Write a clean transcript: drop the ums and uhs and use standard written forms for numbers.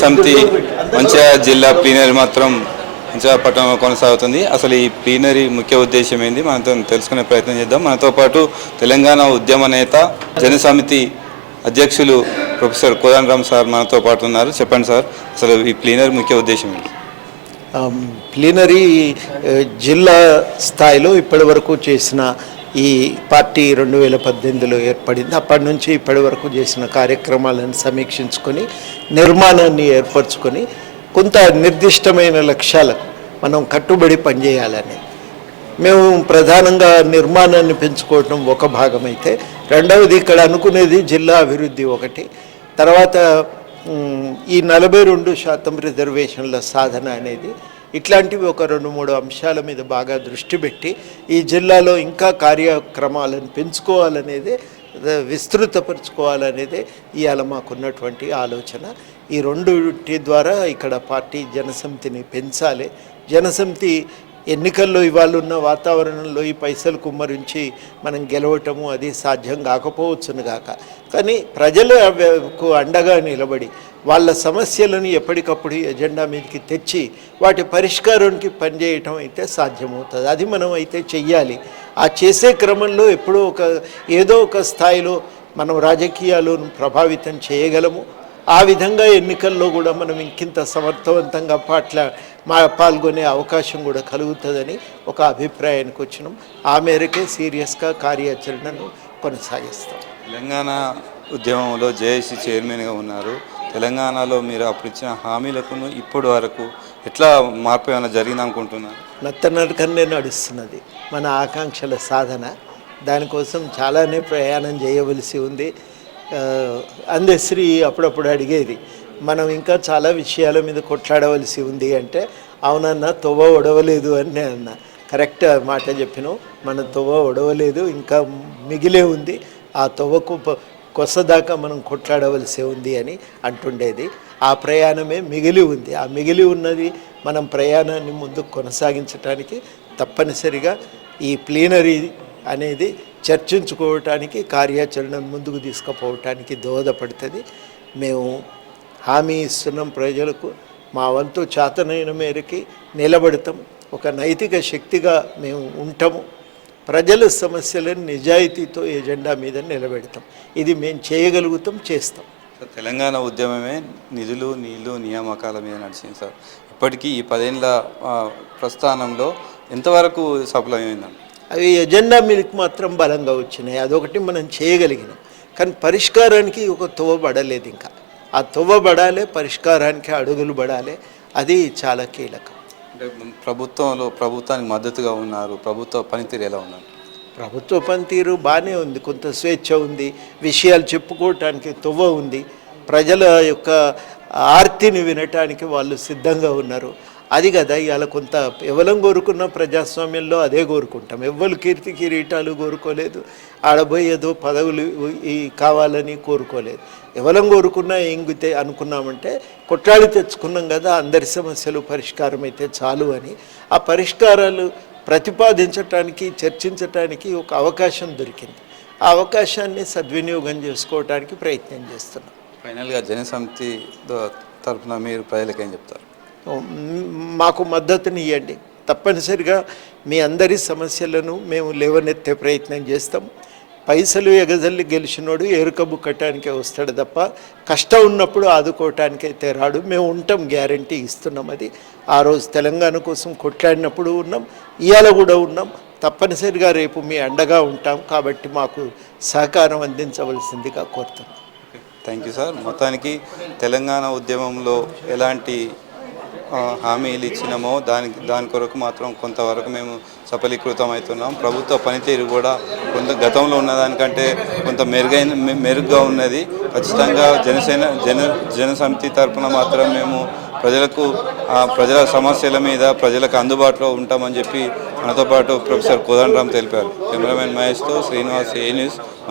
జనసమితి మంచిర్యాల జిల్లా ప్లీనరీ మాత్రం పట్టణంలో కొనసాగుతుంది. అసలు ఈ ప్లీనరీ ముఖ్య ఉద్దేశం ఏంది మనతో తెలుసుకునే ప్రయత్నం చేద్దాం. మనతో పాటు తెలంగాణ ఉద్యమ నేత జనసమితి అధ్యక్షులు ప్రొఫెసర్ కోదండరామ్ సార్ మనతో పాటు ఉన్నారు. చెప్పండి సార్, అసలు ఈ ప్లీనరీ ముఖ్య ఉద్దేశం ఏంటి? ప్లీనరీ జిల్లా స్థాయిలో ఇప్పటి వరకు చేసిన ఈ పార్టీ 2018లో ఏర్పడింది. అప్పటి నుంచి ఇప్పటి వరకు చేసిన కార్యక్రమాలను సమీక్షించుకొని నిర్మాణాన్ని ఏర్పరచుకొని కొంత నిర్దిష్టమైన లక్ష్యాలకు మనం కట్టుబడి పనిచేయాలని మేము ప్రధానంగా నిర్మాణాన్ని పెంచుకోవడం ఒక భాగమైతే, రెండవది ఇక్కడ అనుకునేది జిల్లా అభివృద్ధి ఒకటి, తర్వాత ఈ 42% రిజర్వేషన్ల సాధన అనేది, ఇట్లాంటివి ఒక 2-3 అంశాల మీద బాగా దృష్టి పెట్టి ఈ జిల్లాలో ఇంకా కార్యక్రమాలను పెంచుకోవాలనేదే, విస్తృతపరచుకోవాలనేదే ఇవాళ మాకున్నటువంటి ఆలోచన. ఈ రెండుటి ద్వారా ఇక్కడ పార్టీ జనసమితిని పెంచాలి. జనసమితి ఎన్నికల్లో ఇవాళ ఉన్న వాతావరణంలో ఈ పైసలు కుమ్మరించి మనం గెలవటము అది సాధ్యం కాకపోవచ్చును గాక, కానీ ప్రజలకు అండగా నిలబడి వాళ్ళ సమస్యలను ఎప్పటికప్పుడు ఎజెండా మీదకి తెచ్చి వాటి పరిష్కారానికి పనిచేయటం అయితే సాధ్యమవుతుంది. అది మనం అయితే చెయ్యాలి. ఆ చేసే క్రమంలో ఎప్పుడో ఏదో ఒక స్థాయిలో మనం రాజకీయాలను ప్రభావితం చేయగలము. ఆ విధంగా ఎన్నికల్లో కూడా మనం ఇంకింత సమర్థవంతంగా పాల్గొనే అవకాశం కూడా కలుగుతుందని ఒక అభిప్రాయానికి వచ్చినాం. ఆ మేరకే సీరియస్గా కార్యాచరణను కొనసాగిస్తాం. తెలంగాణ ఉద్యమంలో జేఏసీ చైర్మన్గా ఉన్నారు. తెలంగాణలో మీరు అప్పుడు ఇచ్చిన హామీలకు ఇప్పటి వరకు ఎట్లా మార్పు ఏమైనా జరిగింది అనుకుంటున్నారు? నత్తనడకనే నడుస్తున్నది మన ఆకాంక్షల సాధన. దానికోసం చాలానే ప్రయాణం చేయవలసి ఉంది. అందశ్రీ అప్పుడప్పుడు అడిగేది, మనం ఇంకా చాలా విషయాల మీద కొట్లాడవలసి ఉంది అంటే, అవునన్నా తొవ్వ ఒడవలేదు అని నేను అన్నా. కరెక్ట్ మాట చెప్పినావు, మన తొవ్వ ఒడవలేదు, ఇంకా మిగిలే ఉంది. ఆ తొవ్వకు కొసదాకా మనం కొట్లాడవలసి ఉంది అని అంటుండేది. ఆ ప్రయాణమే మిగిలి ఉంది. ఆ మిగిలి ఉన్నది మనం ప్రయాణాన్ని ముందుకు కొనసాగించడానికి తప్పనిసరిగా ఈ ప్లీనరీ అనేది చర్చించుకోవటానికి, కార్యాచరణను ముందుకు తీసుకుపోవటానికి దోహదపడుతుంది. మేము హామీ ఇస్తున్నాం ప్రజలకు, మా వంతు చేతనైన మేరకి నిలబడతాం, ఒక నైతిక శక్తిగా మేము ఉంటాము, ప్రజల సమస్యలను నిజాయితీతో ఎజెండా మీద నిలబెడతాం. ఇది మేము చేయగలుగుతాం, చేస్తాం. తెలంగాణ ఉద్యమమే నిధులు, నీళ్లు, నియామకాల మీద నడిచింది సార్. ఇప్పటికీ ఈ 10 ఏళ్ళ ప్రస్థానంలో ఎంతవరకు సఫలమైందండి? అవి ఎజెండా మీదకి మాత్రం బలంగా వచ్చినాయి. అదొకటి మనం చేయగలిగినాం, కానీ పరిష్కారానికి ఒక తొవ్వ పడలేదు. ఇంకా ఆ తొవ్వ పడాలి, పరిష్కారానికి అడుగులు పడాలి. అది చాలా కీలకం. అంటే ప్రభుత్వానికి మద్దతుగా ఉన్నారు. ప్రభుత్వ పనితీరు ఎలా ఉన్నారు? ప్రభుత్వ పనితీరు బాగానే ఉంది. కొంత స్వేచ్ఛ ఉంది, విషయాలు చెప్పుకోవటానికి తొవ్వ ఉంది, ప్రజల యొక్క ఆర్తిని వినటానికి వాళ్ళు సిద్ధంగా ఉన్నారు. అది కదా ఇవాళ కొంత ఎవరం కోరుకున్న ప్రజాస్వామ్యంలో అదే కోరుకుంటాం. ఎవ్వరు కీర్తి కిరీటాలు కోరుకోలేదు, ఆడబోయేదో పదవులు కావాలని కోరుకోలేదు. ఎవరం కోరుకున్నా ఏంగితే అనుకున్నామంటే కొట్లాడి తెచ్చుకున్నాం కదా, అందరి సమస్యలు పరిష్కారం అయితే చాలు అని. ఆ పరిష్కారాలు ప్రతిపాదించటానికి, చర్చించటానికి ఒక అవకాశం దొరికింది. ఆ అవకాశాన్ని సద్వినియోగం చేసుకోవడానికి ప్రయత్నం చేస్తున్నాం. ఫైనల్గా జనసమితి తరఫున మీరు ప్రజలకు ఏం చెప్తారు? మాకు మద్దతుని ఇవ్వండి. తప్పనిసరిగా మీ అందరి సమస్యలను మేము లేవనెత్తే ప్రయత్నం చేస్తాం. పైసలు ఎగజల్లి గెలిచినోడు ఎరుకబు కట్టడానికే వస్తాడు తప్ప కష్టం ఉన్నప్పుడు ఆదుకోవటానికైతే రాడు. మేము ఉంటాం, గ్యారంటీ ఇస్తున్నాం. అది ఆ రోజు తెలంగాణ కోసం కొట్లాడినప్పుడు ఉన్నాం, ఇవాళ కూడా ఉన్నాం. తప్పనిసరిగా రేపు మీ అండగా ఉంటాం. కాబట్టి మాకు సహకారం అందించవలసిందిగా కోరుతున్నాం. Thank you sir. మొత్తానికి తెలంగాణ ఉద్యమంలో ఎలాంటి హామీలు ఇచ్చినామో దాని కొరకు మాత్రం కొంతవరకు మేము సఫలీకృతం అవుతున్నాం. ప్రభుత్వ పనితీరు కూడా కొంత గతంలో ఉన్నదానికంటే కొంత మెరుగ్గా ఉన్నది. ఖచ్చితంగా జనసమితి తరఫున మాత్రం మేము ప్రజల సమస్యల మీద ప్రజలకు అందుబాటులో ఉంటామని చెప్పి మనతో పాటు ప్రొఫెసర్ కోదండరామ్ తెలిపారు. కెమెరామెన్ మహేష్తో శ్రీనివాస్, ఏ న్యూస్.